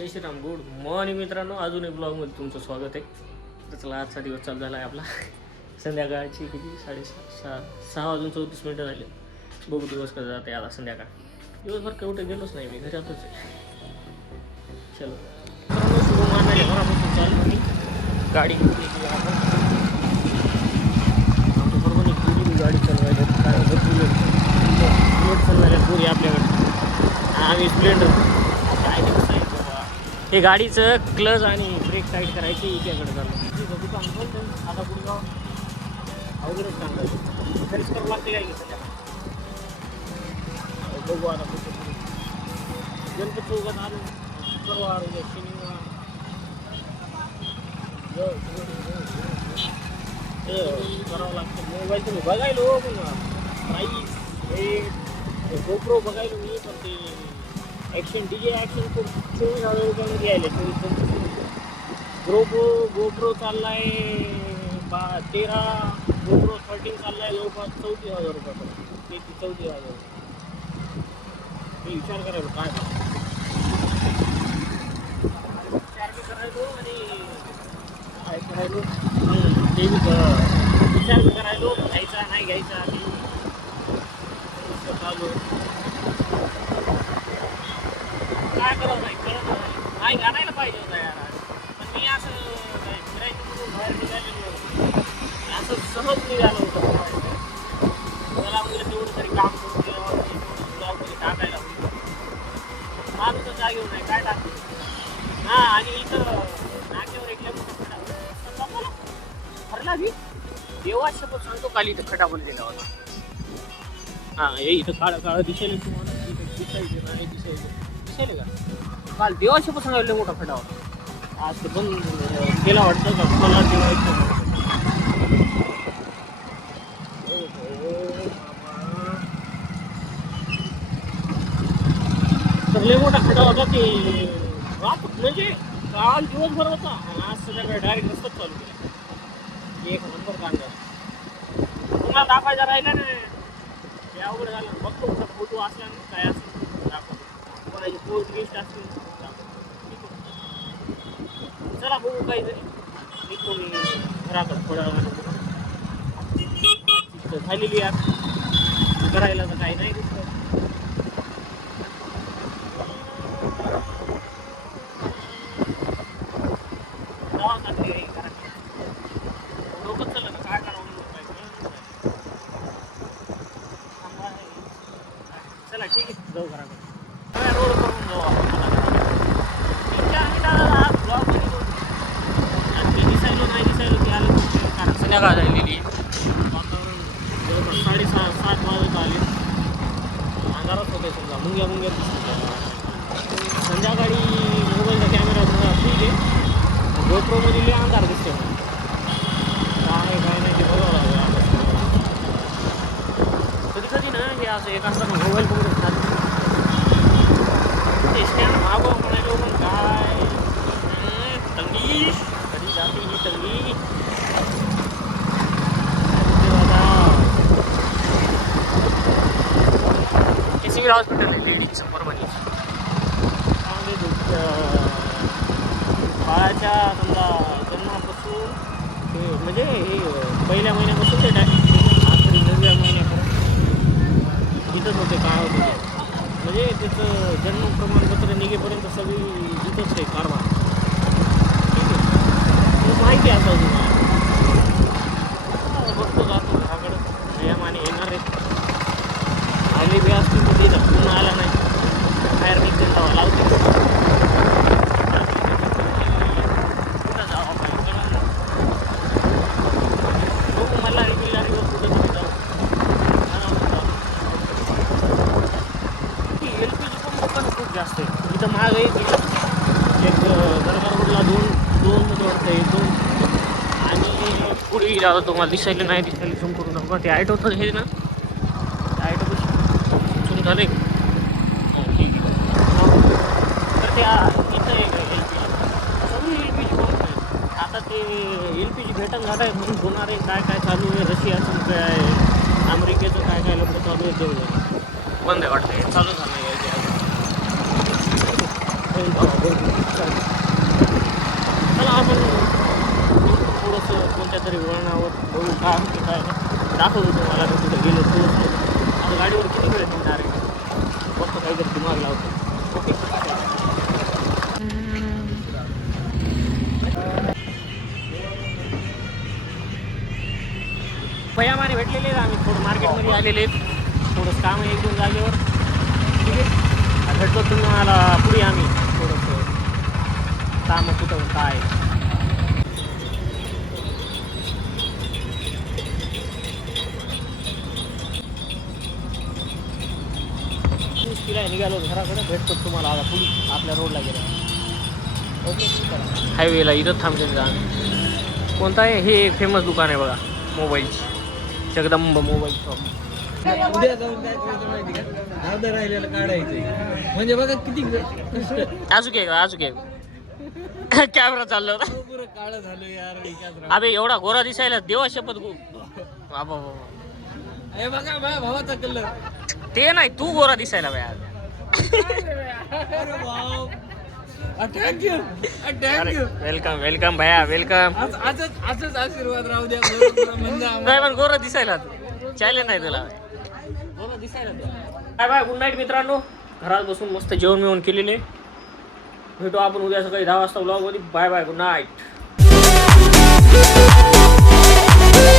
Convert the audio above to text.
जय Shriram. Good morning मित्रांनो, अजून एक ब्लॉगमध्ये तुमचं स्वागत आहे. तर चला, आजचा दिवस चालू झाला आहे आपला. संध्याकाळची किती 6:30 वाजून 34 झाले. बघू दिवस कसं जाते आता संध्याकाळ. दिवसभर कुठे गेलोच नाही मी, घरी आतच आहे. चलो मित्रांनो, शुभ मानाच्या घरापासून चालू गाडी घेतली की आपण आमच्याबरोबर एक पुरी गाडी चालवायला काय बुलेट चालवायला पुरी आपल्याकडे. आम्ही स्प्लेंडर काय नाही कसं आहे बाबा. हे गाडीचं क्लच आणि ब्रेक साईड करायची इकडे चालू दुकान बोलतं आता गुडगाव अवघडच काम करायचं. खर्च करावं लागते काय घेतलं बघू आता कुठे गणपती चौकात आलो परवार शनिवार करावं लागतं. मोबाईल तुम्ही बघायलो प्राईस हे गोप्रो बघायलो मी, पण ते ॲक्शन डीजे ॲक्शन खूप 24,000 रुपयामध्ये यायला. 24 गोप्रो चाललाय 13, गोप्रो 13 चाललाय जवळपास 34,000 रुपयापर्यंत. 34,000 मी विचार करायलो काय विचार बी करायलो आणि काय करायलो ते विचार बी करायलो घ्यायचा नाही घ्यायचा चालू काय करावं नाही कळत नाही घालायला पाहिजे होता यार. पण मी असं फिरायचं म्हणून बाहेर निघालेलो, असं सहज निघालो होतं. मला म्हणजे तेवढं तरी काम करून गेल्यावर ब्लॉगमध्ये टाकायला माझं तर जागेवर नाही काय टाकतो. हां, आणि इथं नाक्यावर एक लेबू ठरला मी देवा शपथ सांगतो, काली इथं खटापण दिला होता. हां, हे इथं काळं दिसेल तुम्हाला, इथं दिसायचं नाही दिसायचं का काल देवाशी पण सांगायला मोठा खडा होता. आज ते पण केला वाटतं का मला देवायचं तर लय मोठा खडा होता. ते रात म्हणजे काल दिवसभर होता आणि आज संध्याकाळी डायरेक्ट रस्ताच चालू केला. एक नंबर कांदा तुम्हाला दाखवायचा राहिला ना, ते अवघड झालं. बघतो फोटो असला ना काय असं दाखवतो, कोणाची पोस्ट लिस्ट असली चला बघू काहीतरी. निघतो मी घराकडं थोड्या वेळानं. झालेली यार करायला तर काही नाही दिसतं. गावासाठी काही करायचं डोकं चाललं तर काय करावं चला ठीक आहे जाऊ घराकडे. रोड करून जाऊ आपण. संध्याकाळ झालेली वातावरण जवळपास 6:30-7 वाजत आले. अंधारात होते समजा, मुंग्या दिसत. संध्याकाळी मोबाईलचा कॅमेरा थोडा ठीक आहे, गोप्रोमध्ये लय अंधार दिसते. काय नाही ते बरोबर आहे. कधी ना हे असं एक असताना मोबाईल पकडून खात ते स्टँड मागव म्हणायलो, पण काय तंगी कधी जाते ही तंगी. सिव्हिल हॉस्पिटल आहे लेडीजचं परभणी. बाळाच्या समजा जन्मापासून ते म्हणजे हे पहिल्या महिन्यापासून ते आखरी 9व्या महिन्यापर्यंत इथंच होते. काय होतं ते म्हणजे त्याचं जन्म प्रमाणपत्र निघेपर्यंत सगळी इथंच आहे कारभार. ठीक आहे, माहिती असावं तुम्हाला. बघतो जातो घराकडं नियमाने येणार आहेत. आली बी असती तर तिथं पुन्हा आला नाही बाहेर निघते तेव्हा लावते कुठं जावं काय कळलं. बघू मला कुठं तरी जाऊ. LPG पण लोकांना खूप जास्त आहे इथं. महाग आहे एक दरबार रोडला दोन मध्ये वाटतं आहे 2. आणि पुढे गेला तुम्हाला दिसायला नाही दिसायला झूम करू नका. ते ॲटो तर हे ना ॲटो सुरू झालं आहे. ठीक आहे तर त्या इथं आहे सगळी LPG पंप आहे. आता ते LPG भेटून झालं आहे म्हणून होणार आहे. काय चालू आहे रशियाचं काय अमेरिकेचं काय लग्न चालू आहे तेवढं बंद आहे वाटतं. चालू झालं आहे दाखवतो तुम्हाला मी तिथे गेलो तो आता गाडीवर किती वेळ थांबणार आहे फक्त काहीतरी दिमाग लावतो ओके पयामाने भेटलेले आहेत आम्ही थोडं मार्केटमध्ये आलेले आहेत थोडंसं काम आहे 1-2 जागेवर ठीक आहे भेटतो तुम्हाला पुढे आम्ही थोडंसं काम कुठं काय तिला निघालो घराकडे भेटतो तुम्हाला आता पुढे आपल्या रोडला गेला ओके हायवेला इथं थांबते आम्ही कोणता आहे हे फेमस दुकान आहे बघा मोबाईलची जगदंब मोबाईल शॉप उद्या जाऊन काय करायचं माहिती का अर्ध राहिलेलं काढायचं म्हणजे बघा किती अजून कॅमेरा चालला होता पुरं काळं झालं यार अबे एवढा गोरा दिसायला देवा शपथ गो बाबा हे बघा माझ्या भावाचा कलर ते नाही तू गोरा दिसायला bye thank you thank you welcome welcome भैया वेलकम असंच आशीर्वाद राहू द्या नाही पण गोरा दिसायला चालेल नाही तुला गोरा दिसायला बाय बाय गुड नाईट मित्रांनो घरात बसून मस्त जेवण मिळून केलेले भेटू आपण उद्या सकाळी 10 वाजता ब्लॉग मध्ये बाय बाय गुड नाईट